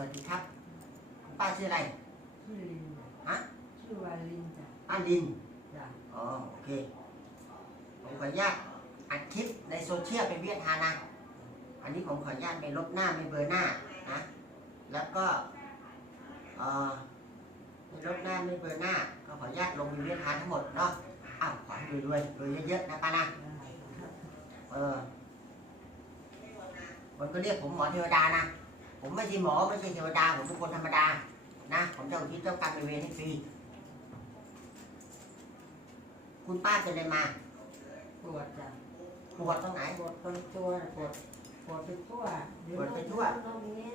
วัสดีครับคุณป้าชื่ออะไรชื่อลินจ้ะฮะชื่อวาลินจ้ะป้าลินจ้ะอ๋อโอเคผมขออนุญาตอัดคลิปในโซเชียลเป็นวิทยาทานนะ อันนี้ผมขออนุญาตไม่ลบหน้าไม่เบลอร์หน้านะแล้วก็เอ่อไม่ลบหน้าไม่เบลอร์หน้า ก็ขออนุญาตลงเป็นวิทยาทานทั้งหมดเนาะอ้าวขอให้รวยรวยรวยเยอะๆนะป้านะได้ครับเออคนก็เรียกผมหมอเทวดานะ ผมไม่ใช่หมอไม่ใช่เทวดาผมเป็นคนธรรมดา นะ ผมจะอุทิศเจ้ากรรมในายเวรให้ฟรีคุณป้าเป็นอะไรมาปวดจ้ะปวดตรงไหนปวดตรงตัวปวดปวดไปทั่วเดี๋ยปวดไปทั่วตรงนี้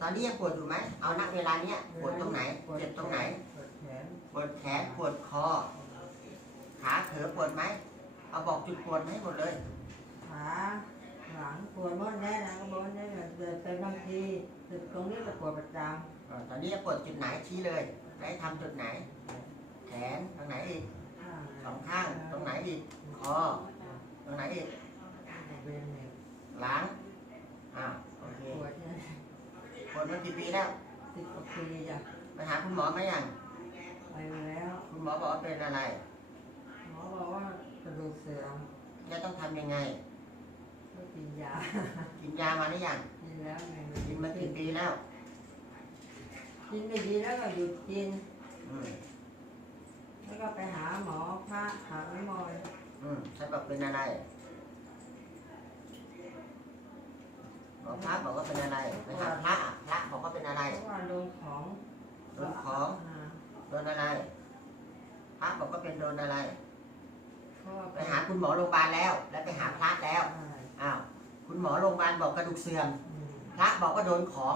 ตอนนี้ยังปวดอยู่ไหม เอาณเวลาเนี้ยปวดตรงไหน เจ็บตรงไหน ปวดแขน ปวดแขน ปวดคอ ขาเขอปวดไหม เอาบอกจุดปวดมาให้หมดเลย ขา หลังปวดหมดแน่นะก็บอกแน่เดินไปบางทีจุดตรงนี้ก็ปวดประจเออตอนนี้ปวดจุดไหนชี้เลยได้ทำจุดไหน แขนตรงไหนอีกำข้างสองข้างตรงไหนอีกคอตรงไหนอีกเวรเนี่ยหลังอ่าโอเคปวดเนี่ยปวดมากี่ปีแล้วสิบกว่าปีจ้ะไปหาคุณหมอไหมยังไปแล้วคุณหมอบอกว่าเป็นอะไรหมอบอกว่ากระดูกเสื่อมจะต้องทำยังไง ก็กินยา กินยามาหรือยังกินแล้วไงกินมากี่ปีแล้ว กินไม่ดีแล้วก็หยุดกิน อืมแล้วก็ไปหาหมอพระหาไม่มอยอืมฉันบอกเป็นอะไรหมอพระบอกว่าเป็นอะไรไปหาพระอะพระบอกว่าเป็นอะไรเพราะว่าโดนของโดนของาโดนอะไรพระบอกว่าเป็นโดนอะไรเพราะว่าไปหาคุณหมอโรงพยาบาลแล้ว แล้วไปหาพระแล้วใช่ อ้าวคุณหมอโรงพยาบาลบอกกระดูกเสื่อมอืมพระบอกว่าโดนของ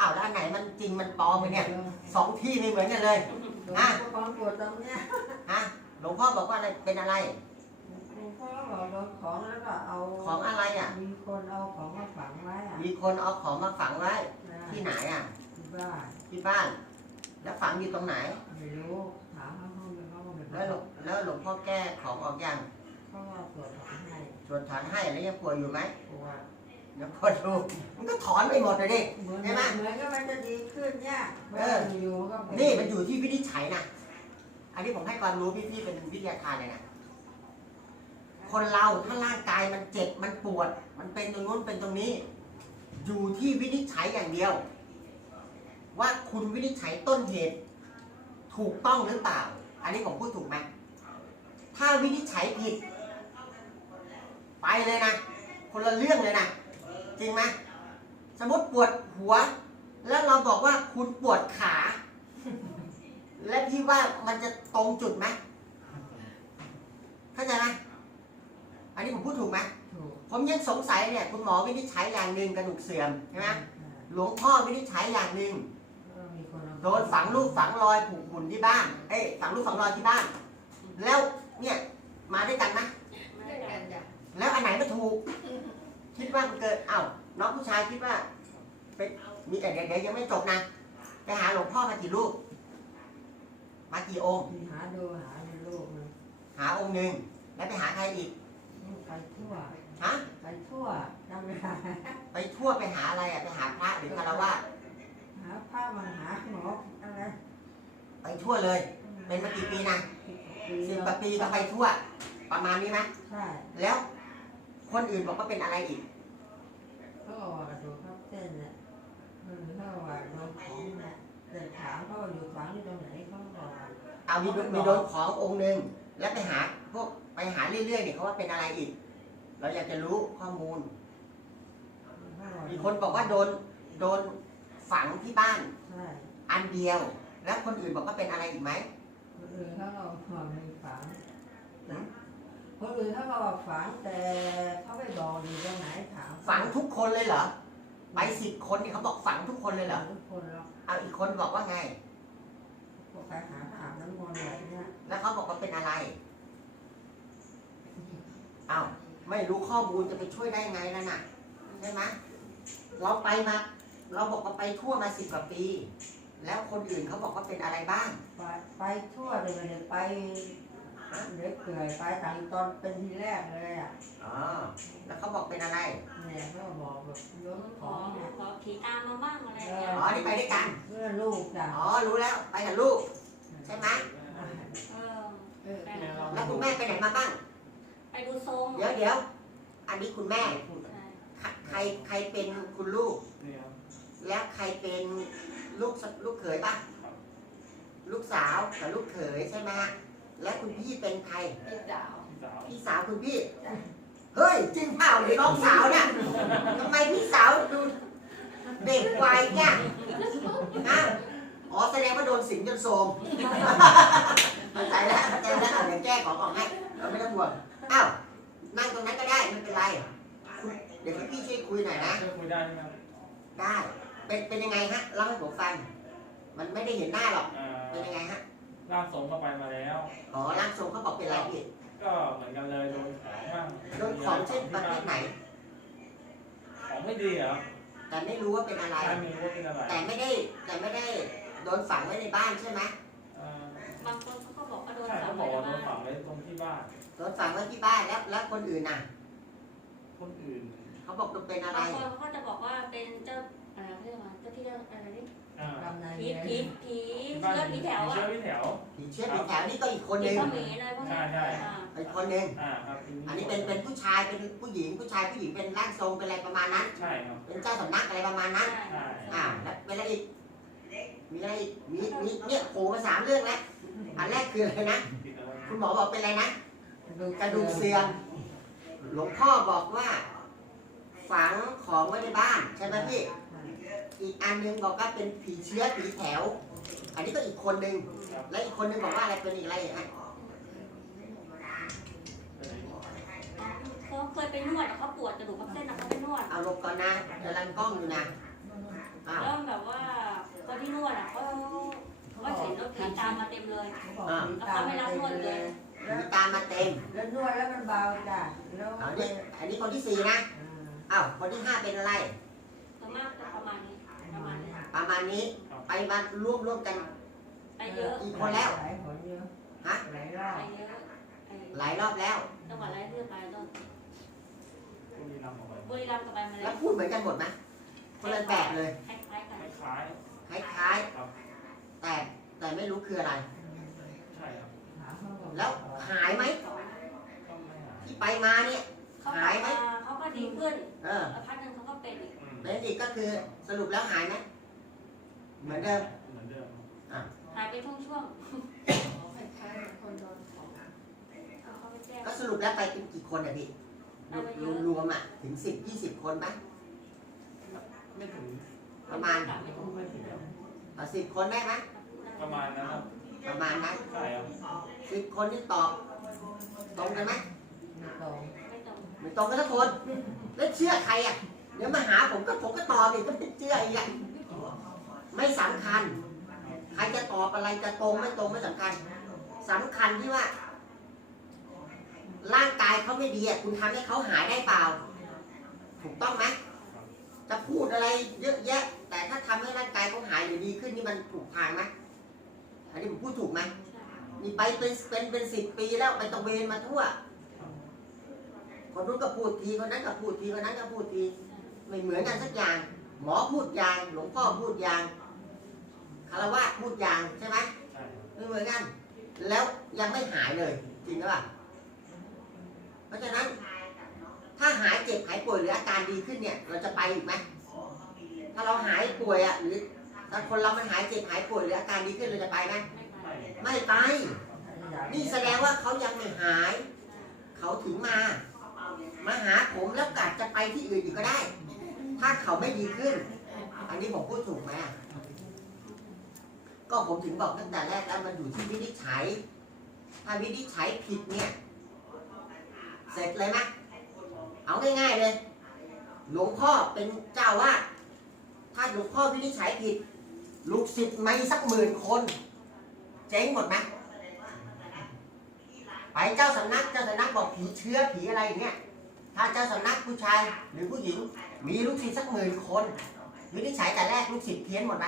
อ้าวแล้วอันไหนมันจริงมันปลอมไปเนี่ยสองที่ไม่เหมือนกันเลยโดนอะของปวดตรงเนี้ยฮะหลวงพ่อบอกว่าอะไรเป็นอะไรหลวงพ่อบอกโดนของแล้วก็เอาของอะไรอะ มีคนเอาของมาฝังไว้อะมีคนเอาของมาฝังไว้นะที่ไหนอะที่บ้านที่บ้าน แล้วฝังอยู่ตรงไหนไม่รู้ถามเขาเขาไม่เขาก็ไม่แล้วหลวงแล้วหลวงพ่อแก้ของออกยังเพราะว่าตรวจของ ให้ตรวจถอนให้แล้วยังป่วยอยู่ไหมปวดเดี๋ยวพอดูมันก็ถอนไปหมดเลยดิ เหมือนใช่ไหม เหมือนกับมันจะดีขึ้นเนี่ยเออ อยู่ๆก็เป็นี่มันอยู่ที่วินิจฉัยนะอันนี้ผมให้ความรู้พี่ๆเป็นวิทยาทานเลยนะคนเราถ้าร่างกายมันเจ็บมันปวด มันเป็นตรงนู้นเป็นตรงนี้ อยู่ที่วินิจฉัยอย่างเดียว ว่าคุณวินิจฉัยต้นเหตุ ถูกต้องหรือเปล่า อันนี้ผมพูดถูกไหมถ้าวินิจฉัยผิด ไปเลยนะ คนละเรื่องเลยนะ จริงไหมสมมติปวดหัว แล้วเราบอกว่าคุณปวดขา และพี่ว่ามันจะตรงจุดไหมเข้าใจไหมอันนี้ผมพูดถูกไหมผมยังสงสัยเนี่ยคุณหมอวินิจฉัยอย่างหนึ่งกระดูกเสื่อมใช่ไหมหลวงพ่อวินิจฉัยอย่างหนึ่งโดนฝังลูกฝังรอยผูกหุ่นที่บ้าน เอ้ยฝังลูกฝังรอยที่บ้าน แล้วเนี่ยมาด้วยกันไหม ไม่ได้กันจ้ะ แล้วอันไหนมันถูก คิด ว่ามันเกิดเอ้าน้องผู้ชายคิดว่าเป็นมีแต่เดี๋ยวเดี๋ยวยังไม่จบนะไปหาหลวงพ่อมากี่รูปมากี่องค์มีหาดูหาในลูกมันหาองค์หนึ่งแล้วไปหาใครอีกไปทั่วฮะไปทั่วจำไม่ได้ไปทั่วไปหาอะไรอะไปหาพระหรือคารวะหาผ้ามาหาหมออะไรไปทั่วเลย เป็นมากี่ปีนะสิบกว่าปีก็ไปทั่ว ประมาณนี้ไหมใช่แล้วคนอื่นบอกว่าเป็นอะไรอีกเขาบอ กว่ากระดูกทับเส้นเนี่ยมันเขาบอกว่าโดนของเนี่ยเดินถามเขาว่าอยู่ฝังอยู่ตรงไหนเขาบอกว่าเอามีมีโดนขององค์หนึ่งแล้วไปหาพวกไปหาเรื่อยๆเนี่ยเขาว่าเป็นอะไรอีก เราอยากจะรู้ข้อมูล เขาบอกมีคนบอกว่าโดนโดนฝังที่บ้าน ใช่อันเดียว แล้วคนอื่นบอกว่าเป็นอะไรอีกไหมคนอื่นเขาก็บอกมีฝัง คนอื่นเขาก็บอกฝังแต่เขาไม่บอกอยู่ตรงไหนถามฝังทุกคนเลยเหรอไปสิบคนนี่เขาบอกฝังทุกคนเลยเหรอทุกคนแล้วเอาอีกคนบอกว่าไงพวกไปหาอาบน้ำมนต์อะไรเนี่ยแล้วเขาบอกว่าเป็นอะไรอ้าวไม่รู้ข้อมูลจะไปช่วยได้ไงล่ะน่ะใช่ไหมเราไปมาเราบอกว่าไปทั่วมาสิบกว่าปี แล้วคนอื่นเขาบอกว่าเป็นอะไรบ้าง ไปไปทั่วเลยเลยไป เด็กเกยไปทางตอนเป็นทีแรกเลยอะอ๋อแล้วเขาบอกเป็นอะไรเนี่ยเขาก็บอกแบบโยนของเนี่ยขอผีตามมาบ้างอะไรอย่างเงี้ยอ๋อนี่ไปด้วยกันเพื่อลูกจ้ะอ๋อรู้แล้วไปกับลูก ใช่ไหมเออ เออแล้วคุณแม่ไปไหนมาบ้างไปดูทรงเดี๋ยวเดี๋ยวอันนี้คุณแม่ใช่ใครใครเป็นคุณลูก แล้วใครเป็นลูกสลูกเขยป่ะลูกสาวกับลูกเขยใช่ไหมฮะ และคุณพี่เป็นใคร พี่สาวพี่สาวคุณพี่ เฮ้ยจริงเปล่าหรือน้องสาวเนี่ยทำไมพี่สาวดูเด็กวัยเนี่ยฮะอ๋อแสดงว่าโดนสิงจนโทรมเข้าใจแล้วเข้าใจแล้วเอาเดี๋ยวแก้ของออกให้เราไม่ต้องห่วงอ้าวนั่งตรงนั้นก็ได้ไม่เป็นไรคุณเดี๋ยวพี่ช่วยคุยหน่อยนะช่วยคุยได้ไหมครับได้เป็นเป็นยังไงฮะเล่าให้ผมฟังมันไม่ได้เห็นหน้าหรอกอ่าเป็นยังไงฮะ ร่างทรงก็ไปมาแล้ว อ๋อร่างทรงเขาบอกเป็นอะไรพี่ก็เหมือนกันเลยโดนของบ้างโดนของเช่นประเภทไหน ของไม่ดีเหรอแต่ไม่รู้ว่าเป็นอะไรใช่ไม่รู้ว่าเป็นอะไร แต่ไม่ได้แต่ไม่ได้โดนฝังไว้ในบ้านใช่ไหมอ่าบางคนเขาก็บอกว่าโดนใช่ฝัเขางบอกไว้ว่าโดในนบ้าฝันงไว้ตรงที่บ้านโดนฝังไว้ที่บ้านแล้วแล้วคนอื่นน่ะ คนอื่น เขาบอกโดนเป็นอะไรบางคนเขาก็จะบอกว่าเป็นเจ้าอะไรเรียกว่าเจ้าที่เจ้าอะไรนี่ อ่ากำนันผีเรียนผีผีเชื้อผีแถวเชื้อะอผีแถว ผีเชื้อผีแถวนี่ก็อีกคนผีนึงเขมรอะไรพวกนี้ใช่ใช่ อ่าอีกคนนึงอ่าครับอันนี้เป็นเป็นผู้ชายเป็นผู้หญิงผู้ชายผู้หญิงเป็นร่างทรงเป็นอะไรประมาณนั้น ใช่ครับ เป็นเจ้าสำนักอะไรประมาณนั้น ใช่ อ่าแล้วเป็นอะไรอีกมีอะไรอีกมีมีเนี่ยโผล่มาสามเรื่องแล้วอันแรกคืออะไรนะ ติดเอาไว้คุณหมอบอกเป็นอะไรนะดูกระดูกเสื่อมหลวงพ่อบอกว่า ฝังของไว้ในบ้าน ใช่ไหมพี่ อีกอันหนึงบอกว่าเป็นผีเชื้อผีแถว อันนี้ก็อีกคนหนึ่งครับและอีกคนหนึงบอกว่าอะไรเป็นอีกอะไรฮะเป็นอะไรเขาเคยไปนวดเขาปวดกระดูกทับเส้นอะเขาไปนวดเอาลงก่อนนะกำลังกล้องอยู่นะอ้าวแล้วแบบว่าคนที่นวดอะเขาเขาก็เห็นรถผีตามมาเต็มเลยเขาบอกผีตามมาเต็มเลยมีตามมาเต็มแล้วนวดแล้วมันเบาจ้ะแล้วเอาไปนี่อันนี้คนที่สี่นะอ่าอ้าวคนที่ห้าเป็นอะไรส่วนมากจะประมาณนี้ ประมาณนี้ประมาณนี้ไปมาร่วมร่วมกันไปเยอะอีกคนแล้ว หลายคนเยอะฮะ หลายรอบไปเยอะไอ้หลายรอบแล้ว จังหวัดอะไรเรื่อยไปต้นบุรีรัมย์ออกไปบุรีรัมย์กับไปมาแล้แล้ววพูดเหมือนกันหมดไหมคนละแบบเลย คล้ายๆกัน คล้ายคล้ายๆครับๆ แต่แต่ไม่รู้คืออะไร ใช่ครับหาเขาก็บอกแล้วหายไหมก็ไม่หายที่ไปมาเนี่ย เขากลับมาเขาก็ดีขึ้นเออแล้วพักหนึงเขาก็เป็นอีกอืมเป็นอีกก็คือสรุปแล้วหายไหม เหมือนเดิมเหมือนเดิมหายไปช่วงช่วงคล้ายๆคนโดนของๆเอาเขาไปแจ้งก็สรุปแล้วไปเป็นกี่คนอะพี่รวมรวมๆอะถึงสิบยี่สิบคนไหมไม่ถึงประมาณไม่ถึงไม่ถึงครับเอาสิบคนได้ไหมประมาณนั้นครับประมาณนั้นใช่ครับสิบคนที่ตอบ ตรงกันไหมไม่ตรงไม่ตรงไม่ตรงกันทุกคน แล้วเชื่อใครอะเดี๋ยวมาหาผมก็ผมก็ตอบอีกก็ไม่เชื่ออีกอะ ไม่สำคัญ ใครจะตอบอะไรจะตรงไม่ตรงไม่สำคัญสำคัญที่ว่า ร่างกายเขาไม่ดีอะคุณทำให้เขาหายได้เปล่า ถูกต้องไหมจะพูดอะไรเยอะแยะ แต่ถ้าทำให้ร่างกายเขาหายหรือดีขึ้นนี่มันถูกทางไหมอันนี้ผมพูดถูกไหมนี่ไปเป็นเป็นเป็นสิบปีแล้วไปตะเวนมาทั่ว คนนู้นก็พูดทีคนนั้นก็พูดทีคนนั้นก็พูดที ไม่เหมือนกันสักอย่าง หมอพูดอย่าง หลวงพ่อพูดอย่าง คารวะพูดยางใช่ไหมใช่ครับไม่เหมือนกัน แล้วยังไม่หายเลย จริงหรือเปล่าเพราะฉะนั้น ถ้าหายเจ็บหายป่วยหรืออาการดีขึ้นเนี่ย เราจะไปอีกไหมถ้าเราหายป่วยอะหรือถ้าคนเรามันหายเจ็บหายป่วยหรืออาการดีขึ้นเราจะไปไหมไม่ไปไม่ไม่ไป นี่แสดงว่าเขายังไม่หาย เขาถึงมา มาหาผมแล้วกัดจะไปที่อื่นอีกก็ได้ ถ้าเขาไม่ดีขึ้น อันนี้ผมพูดถูกไหมอะ ก็ผมถึงบอกตั้งแต่แรกแล้วมันอยู่ที่วินิจฉัย ถ้าวินิจฉัยผิดเนี่ย เสร็จเลยไหมเอาง่ายๆเลย หลวงพ่อเป็นเจ้าวาดถ้าหลวงพ่อวินิจฉัยผิด ลูกศิษย์ไม่สักหมื่นคน เจ๊งหมดไหมไปเจ้าสำนักเจ้าสำนักบอกผีเชื้อผีอะไรอย่างเงี้ย ถ้าเจ้าสำนักผู้ชายหรือผู้หญิง มีลูกศิษย์สักหมื่นคนวินิจฉัยแต่แรกลูกศิษย์เพี้ยนหมดไหม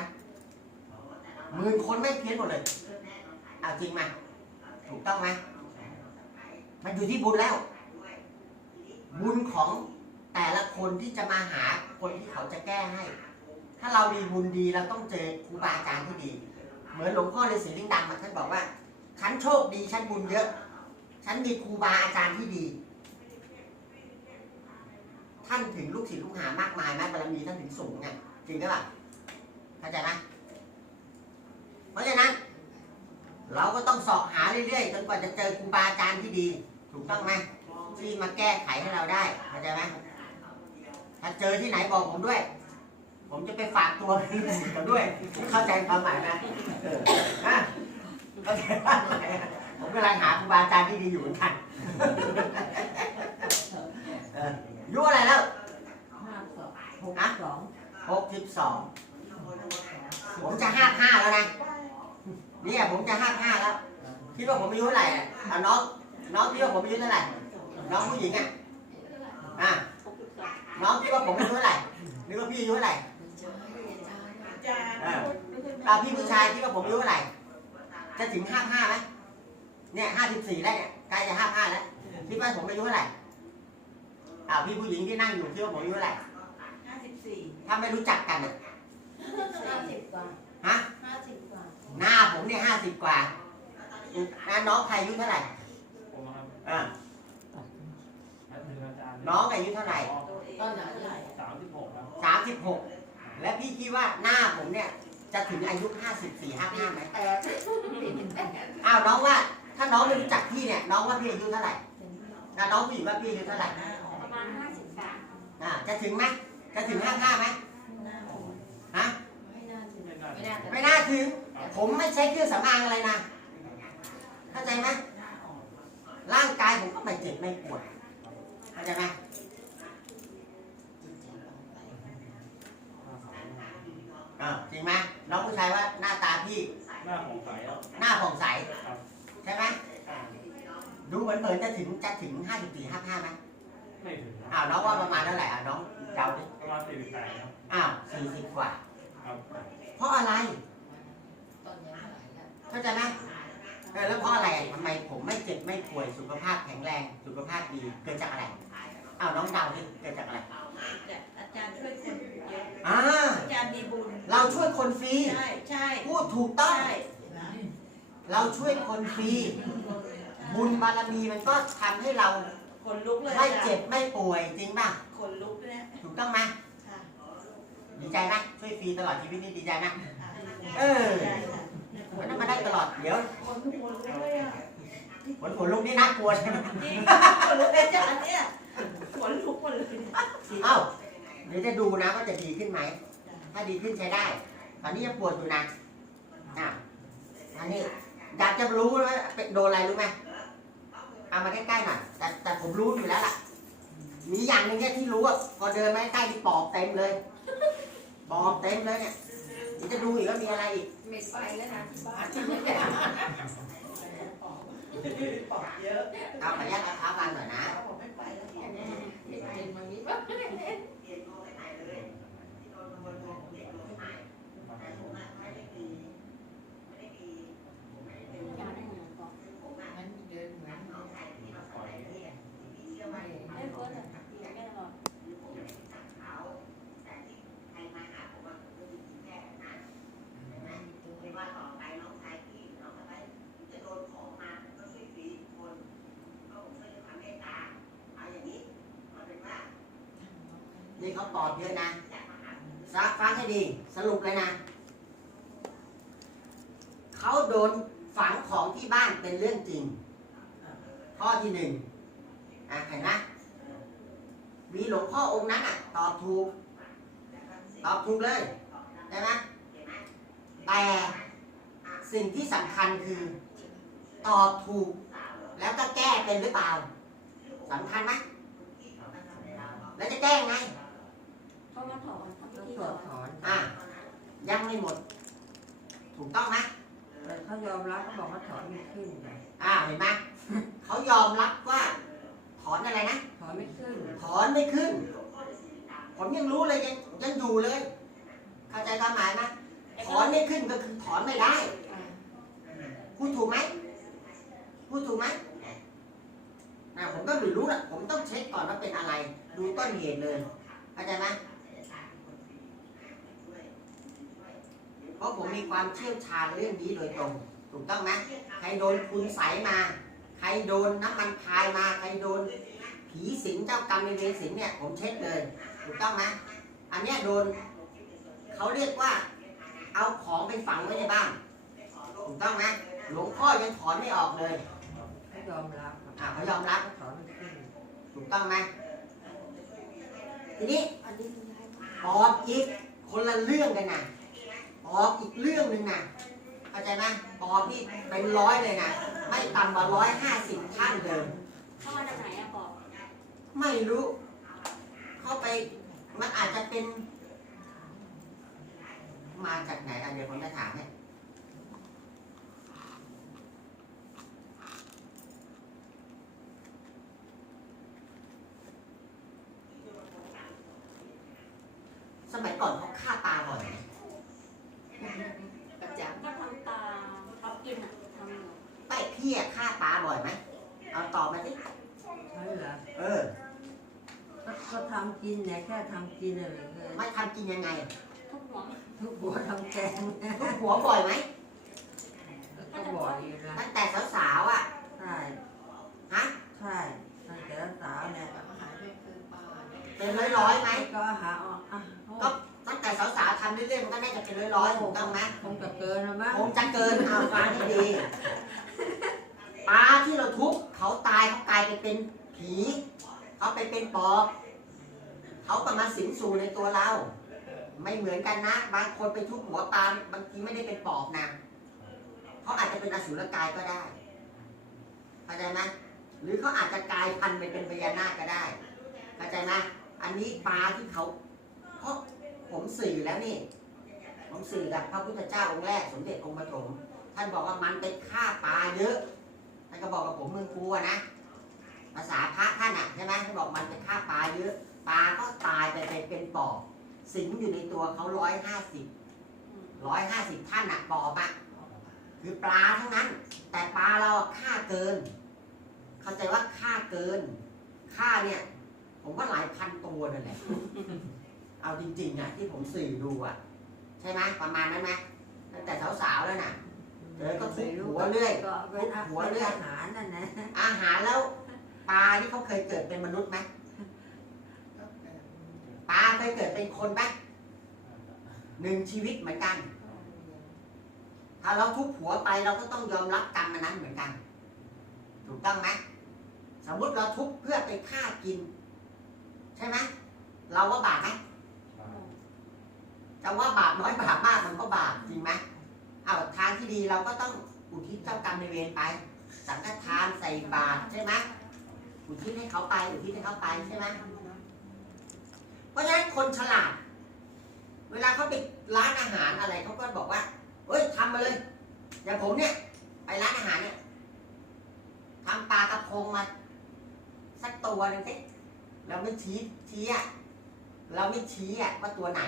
หมื่นคนไม่เพี้ยนหมดเลยเอาจริงไหมถูกต้องไหมมันอยู่ที่บุญแล้ว บุญของแต่ละคนที่จะมาหาคนที่เขาจะแก้ให้ ถ้าเรามีบุญดีเราต้องเจอครูบาอาจารย์ที่ดี เหมือนหลวงพ่อฤาษีลิงดำอะท่านบอกว่า ฉันโชคดีฉันบุญเยอะ ฉันมีครูบาอาจารย์ที่ดี ท่านถึงลูกศิษย์ลูกหามากมายไหมบารมีท่านถึงสูงไงจริงหรือเปล่าเข้าใจไหมเพราะฉะนั้น เราก็ต้องเสอบหาเรื่อยๆจนกว่าจะเจอครูบาอาจารย์ที่ดี ถูกต้องไหมที่มาแก้ไขให้เราได้เข้าใจไหมถ้าเจอที่ไหนบอกผมด้วย ผมจะไปฝากตัวกันด้วย เข้าใจความหมายไหมเออนะเข้าใจความหมายนะผมกำลังหาครูบาอาจารย์ที่ดีอยู่เหมือนกันเอออายุอะไรแล้วห้าสองหกสองหกสิบสองผมจะห้าห้าแล้วนะ เนี่ยผมจะห้าห้าแล้วคิดว่าผมอายุเท่าไหร่อะอะน้องน้องคิดว่าผมอายุเท่าไหร่น้องผู้หญิงอะอะหกสิบสองน้องคิดว่าผมอายุเท่าไหร่นึกว่าพี่อายุเท่าไหร่จานเออตาพี่ผู้ชายคิดว่าผมอายุเท่าไหร่จะถึงห้าห้าไหมเนี่ยห้าสิบสี่แล้วเนี่ยใกล้จะห้าห้าแล้วคิดว่าผมอายุเท่าไหร่อ่าพี่ผู้หญิงที่นั่งอยู่คิดว่าผมอายุเท่าไหร่ห้าสิบสี่ถ้าไม่รู้จักกันอะห้าสิบกว่าฮะห้าสิบกว่า หน้าผมเนี่ยห้าสิบกว่าอะน้องใครอายุเท่าไหร่ผมครับอ่าอันหนึ่งอาจารย์น้องอายุเท่าไหร่ตัวเองต้นไหนใหญ่สามสิบหกครับสามสิบหกและพี่คิดว่าหน้าผมเนี่ย จะถึงอายุห้าสิบสี่ห้าห้าไหมแปดอ้าวน้องว่า ถ้าน้องไม่รู้จักพี่เนี่ย น้องว่าพี่อายุเท่าไหร่ถ้าน้องผู้หญิงว่าพี่อายุเท่าไหร่หน้าออกประมาณห้าสิบสามอ่าจะถึงไหมจะถึงห้าห้าไหมหน้าออกฮะไม่น่าถึงไม่น่าไม่น่าจะไม่น่าถึง ผมไม่ใช้เครื่องสำอางอะไรนะเข้าใจไหมหน้าออกร่างกายผมก็ไม่เจ็บไม่ปวดเข้าใจไหมอ่าจริงไหมน้องผู้ชายว่าหน้าตาพี่ หน้าของใสแล้วหน้าผ่องใสครับใช่ไหมดูเหมือนเหมือนจะถึงจะถึงห้าสิบสี่ห้าห้าไหมไม่ถึงอ้าวน้องว่าประมาณเท่าไหร่อะน้องเดาดิประมาณสี่สิบแปดครับอ้าวสี่สิบกว่าครับเพราะอะไร ตอนนี้เท่าไหร่แล้ว เข้าใจไหมเออแล้วเพราะอะไรอะทำไมผมไม่เจ็บไม่ป่วยสุขภาพแข็งแรงสุขภาพดีเกิดจากอะไรอ้าวน้องเดาดิเกิดจากอะไรแต่อาจารย์ช่วยคนเยอะอ่าอาจารย์มีบุญเราช่วยคนฟรีใช่ใช่พูดถูกต้องใช่เราช่วยคนฟรีบุญบารมีมันก็ทำให้เราคนลุกเลยไม่เจ็บไม่ป่วยจริงป่ะคนลุกเนี่ยถูกต้องไหมค่ะดีใจไหมช่วยฟรีตลอดชีวิตนี่ดีใจไหมเออ มันต้องมาได้ตลอด เดี๋ยวคนทุกคนลุกเลยอะผลผลลุกนี่น่ากลัวใช่ไหมจริงคนลุกอาจารย์เนี่ยคนลุกหมดเลยเนี่ยเอ้าเดี๋ยวจะดูนะว่าจะดีขึ้นไหม ถ้าดีขึ้นใช้ได้ ตอนนี้ยังปวดอยู่นะอะอันนี้อยากจะรู้ว่าเป็นโดนอะไรรู้ไหมเอามาใกล้ๆหน่อย แต่แต่ผมรู้อยู่แล้วล่ะ มีอย่างหนึงเนี่ยที่รู้อะพอเดินมาใกล้ที่ปอบเต็มเลย ปอบเต็มเลยเนี่ยเดี๋ยวจะดูอีกว่ามีอะไรอีก ไม่ไปแล้วนะที่บ้านปอกเยอะเอาขออนุญาตเอาเท้าวางหน่อยนะบอกไม่ไปแล้วเนี่ยเห็นมันนี้ป่ะยาได้หนึ่งก่อน มันเดินเหมือน ปล่อย ไม่เฟิร์สอะแก้ตลอด นี่ เขาปอบเยอะนะซักฟังให้ดี สรุปเลยนะ เขาโดนฝังของที่บ้านเป็นเรื่องจริง ข้อที่หนึ่งอะเห็นไหมมีหลวงพ่อองค์นั้นอะ ตอบถูก ตอบถูกเลยใช่ไหมแต่สิ่งที่สำคัญคือ ตอบถูก แล้วก็แก้เป็นหรือเปล่าสำคัญไหมแล้วจะแก้ไง มาถอนทำพิต้องธีถถออดนถอนอะยังไม่หมด ถูกต้องไหมแต่เขายอมรับเขาบอกว่าถอนไม่ขึ้นไงอ่าเห็นไหมเขายอมรับว่า ถอนอะไรนะถอนไม่ขึ้น ถอนไม่ขึ้น ผมยังรู้เลยยังยังอยู่เลย เข้าใจความหมายไหมถอนไม่ขึ้นก็คือถอนไม่ได้พูดถูกไหมพูดถูกไหมนะผมก็ไม่รู้นะผมต้องเช็คก่อนว่าเป็นอะไร ดูต้นเหตุเลยเข้าใจไหม เพ ราะผมมีความเชี่ยวชาญเรื่องนี้โดยตรง ถูกต้องไหมใครโดนคุณใสยมา ใครโดนน้ำมันพายมา ใครโดนผีสิงเจ้ากรรมในายเวรสิงเนี่ยผมเช็คเลย ถูกต้องไหมอันเนี้ยโดนเขาเรียกว่า เอาของไปฝังไว้ในบ้านถูกต้องไหมหลวงพ่อยังถอนไม่ออกเลยเขายอมรับอ่าเขายอมรับเขาถอนไม่ขึ้นถูกต้องไหมทีนี้อันนี้มันได้มากออกอีกคนละเรื่องกันนะ ออกอีกเรื่องหนึ่งนะเข้าใจไหมออกนี่เป็นร้อยเลยนะไม่ต่ำกว่าร้อยห้าสิบท่านเลยเข้ามาจากไหนอะบอกไม่รู้ เข้าไปมันอาจจะเป็น มาจากไหนอันเดี๋ยวผมจะถามให้สมัยก่อนเขาฆ่าปลาบ่อยไหม ประจ ก็ทำตาทำกินอะทำอยู่ ไปพี่อะ ฆ่าปลาบ่อยไหม เอาตอบมาสิ ใช่เหรอเออก็ก็ทำกินเนี่ยแค่ทำกินอะไรเลยไม่ทำกินยังไง ทุกหัวทุกหัวทำแกงทุกหัวบ่อยไหม ก็บ่อยอยู่นะตั้งแต่สาวๆอะ ใช่ฮะ ใช่ตั้งแต่สาวเนี่ยำอาหารเป็นคือปลาเนี่ยเป็นร้อยๆไหม ก็หาออกอะก็ตั้งแต่สาวๆทำเรื่อยๆมันก็น่าจะเป็นร้อยๆถูกต้องไหมคงจะเกินนะมั้งคงจะเกินเอาฟังให้ดีปลาที่เราทุบเขาตายเขากลายไปเป็นผีเขาไปเป็นปอบเขาก็มาสิงสู่ในตัวเรา ไม่เหมือนกันนะ บางคนไปทุบหัวปลาบางทีไม่ได้เป็นปอบนะเขาอาจจะเป็นอสุรกายก็ได้เข้าใจไหมหรือเขาอาจจะกลายพันธุ์ไปเป็นพญานาคก็ได้เข้าใจไหมอันนี้ปลาที่เขาเพราะผมสื่อแล้วนี่ผมสื่อกับพระพุทธเจ้าองค์แรกสมเด็จองค์ปฐมท่านบอกว่ามันไปฆ่าปลาเยอะ ท่านก็บอกกับผมเมืองครูอะนะ ภาษาพระท่านอะใช่ไหมท่านบอกมันไปฆ่าปลาเยอะ ปลาก็ตายไปไปเป็นปอบสิงอยู่ในตัวเขาร้อยห้าสิบร้อยห้าสิบท่านอะปอบอะคือปลาทั้งนั้น แต่ปลาเราฆ่าเกิน เข้าใจว่าฆ่าเกินฆ่าเนี่ย ผมว่าหลายพันตัวนั่นแหละ เอาจริงๆอะที่ผมสื่อดูอะใช่ไหมประมาณนั้นไหมตั้งแต่สาวๆแล้วน่ะ เจอก็ทุบหัวเรื่อยก็เป็นอาหัวเรื่อยอาหารนั่นนะอาหารแล้วปลาที่เขาเคยเกิดเป็นมนุษย์ไหมก็เกิดปลาเคยเกิดเป็นคนไหมหนึ่งชีวิตเหมือนกัน ถ้าเราทุบหัวไปเราก็ต้องยอมรับกรรมมันนั้นเหมือนกัน ถูกต้องไหมสมมุติเราทุบเพื่อไปฆ่ากิน ใช่ไหมเราว่าบาปไหมจะว่าบาปน้อยบาปมากมันก็บาปจริงไหม เอาทางที่ดีเราก็ต้องอุทิศเจ้ากรรมในายเวรไป สังฆทานใส่บาตรใช่ไหมอุทิศให้เขาไปอุทิศให้เขาไปใช่ไหมเพราะฉะนั้นคนฉลาด เวลาเขาไปร้านอาหารอะไรเขาก็บอกว่าเฮ้ยทำมาเลยอย่างผมเนี่ย ไปร้านอาหารเนี่ยทำปลากระพงมาสักตัวหนึงสิเราไม่ชี้ชี้อะเราไม่ชี้อะว่าตัวไหน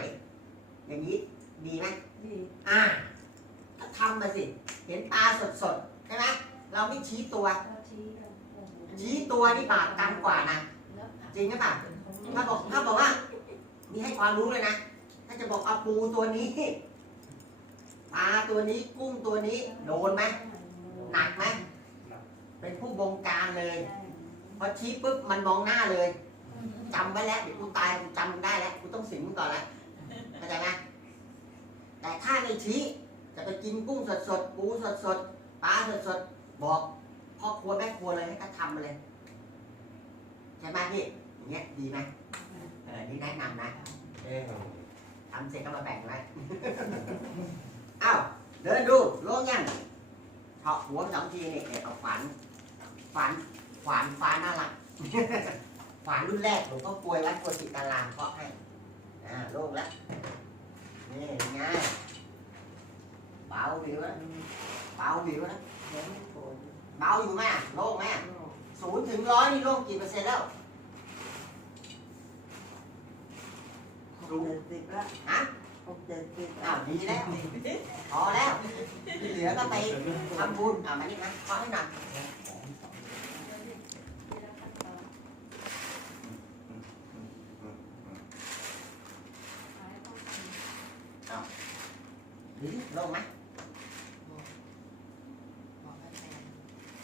อย่างนี้ดีไหมนี่อ่าก็ ทำมาสิ เห็นปลาสดๆใช่ไหมเราไม่ชี้ตัวแล้วชี้กันโอ้โหชี้ตัวนี่บาปกรรมกว่านะแล้วผักจริงหรือเปล่าถ้าบอกถ้าบอกว่า มีให้ความรู้เลยนะ ถ้าจะบอกเอาปูตัวนี้ปลาตัวนี้กุ้งตัวนี้ โดนไหมหนักไหมเป็นผู้บงการเลยพอชี้ปุ๊บมันมองหน้าเลยจำไว้แล้วเดี๋ยวกูตายกูจำได้แล้วกูต้องสิงมึงก่อนแล้วเข้าใจไหมแต่ถ้าไม่ชี้ จะไปกินกุ้งสดสดๆปูสดสดๆปลาสดสดๆบอกพ่อครัวแม่ครัวเลยให้เขาทำมาเลยใช่ไหมพี่อย่างเงี้ยดีไหมเออนี่แนะนำนะเออทำเสร็จก็มาแบ่งไว้อ้าวเดินดูโล่งยังเฉาะหัวสองทีนี่เอ็เอาฝันฝันขวานฟ้าน่ารักขวานรุ่นแรกหลวงพ่อกลวยวัดกวยสิการามเคาะให้อ่าโล่งแล้วนี่เป็นไง เบาวิวแล้วเบาวิวแล้วเดี๋ยวไม่โกรธเบาอยู่ไหมอะโล่งไหมอะศูนย์ถึงร้อยนี่โล่งกี่เปอร์เซ็นต์แล้วหกเจ็ดสิบละฮะหกเจ็ดสิบอ้าวดีแล้วพอแล้วที่เหลือก็ไปทำบุญอ่ามานี่นะขอให้หนักดูดิลงไหม บอกให้แฟน ลงยัง มันเป็น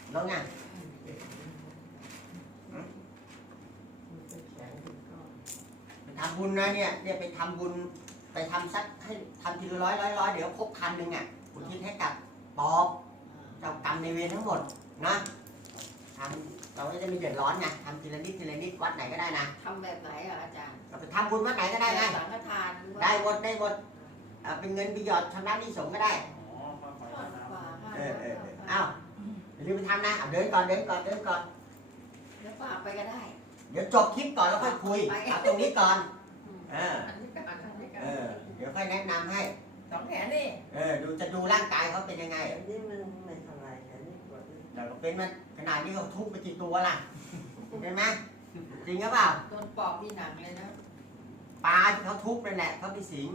แสงเป็นก้อนไปทำบุญนะเนี่ยเนี่ยไปทำบุญ ไปทำสักให้ทำทีละร้อยร้อยร้อยเดี๋ยวครบพันหนึ่งอะอุทิศให้กับปอบเจ้ากรรมในายเวรทั้งหมดนะทำเราจะได้ไม่เดือดร้อนไงทำทีละนิดทีละนิดวัดไหนก็ได้นะทำแบบไหนอะอาจารย์เราไปทำบุญวัดไหนก็ได้ไงสังฆทานหรือว่าได้หมดได้หมดเอ่อเป็นเงินไปหยอดชำระหนี้สงฆ์ก็ได้อ๋อค่อยๆทอดน้ำปลาห้าเอร้ออยเออ เออข้าวอ้าวอย่าลืมไปทำนะเอาเดินก่อนเดินก่อนเดินก่อนแล้วฝากไปก็ได้ เดี๋ยวจบคลิปก่อนแล้วค่อยคุยเอาตรงนี้ก่อนเอออันนี้ก็อันนี้ก็เออ เดี๋ยวค่อยแนะนำให้ สองแขนนี่เออ ดูจะดูร่างกายเขาเป็นยังไงอันนี้มันไม่เท่าไหรอันนี้กว่านี้แต่ก็เป็นมันขนาดนี้เขาทุบไปกี่ตัวล่ะเห็นไหมจริงหรือเปล่าโดนปอบมีหนังเลยนะ ปลาที่เขาทุบนั่นแหละเขาไปสิง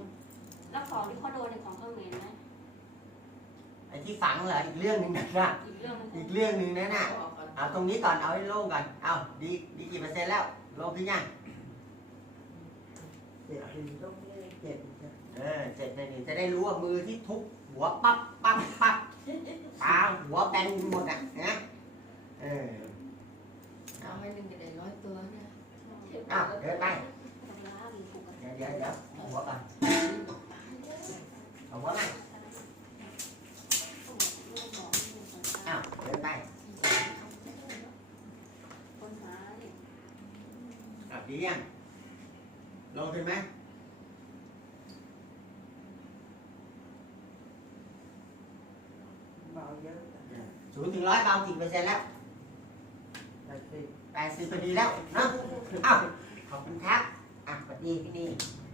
แล้วของที่เขาโดนในของเขมรนะไอ้ที่ฝังเหรออีกเรื่องหนึ่งนะ อีกเรื่องนึงอีกเรื่องหนึ่งนะน่ะบอกก่อนเอาตรงนี้ก่อนเอาให้โล่งก่อน เอาดีดีกี่เปอร์เซ็นต์แล้ว โล่งขึ้นยังเจ็บถึงตรงนี้เจ็บจะเออเจ็ดในหนึ่งจะได้รู้ว่ามือที่ทุบหัวปั๊บปั๊บปั๊บตาหัวแบนหมดอะนะเออเอาให้หนึ่งจะได้ร้อยตัวเนี่ยอ้าวเดินไปตรงล้ามีผูกกันเดี๋ยวเดี๋ยวเดี๋ยวเอาหัวก่อนเอาหัวมาอ้าวเดินไป คนหาเนี่ย อะดียังลงขึ้นไหมเบาเยอะศูนย์ถึงร้อยเบากี่เปอร์เซ็นต์แล้วแต่สิแปดสิบพอดีแล้วเนาะอ้าวขอบคุณครับ อะสวัสดีพี่นี่เ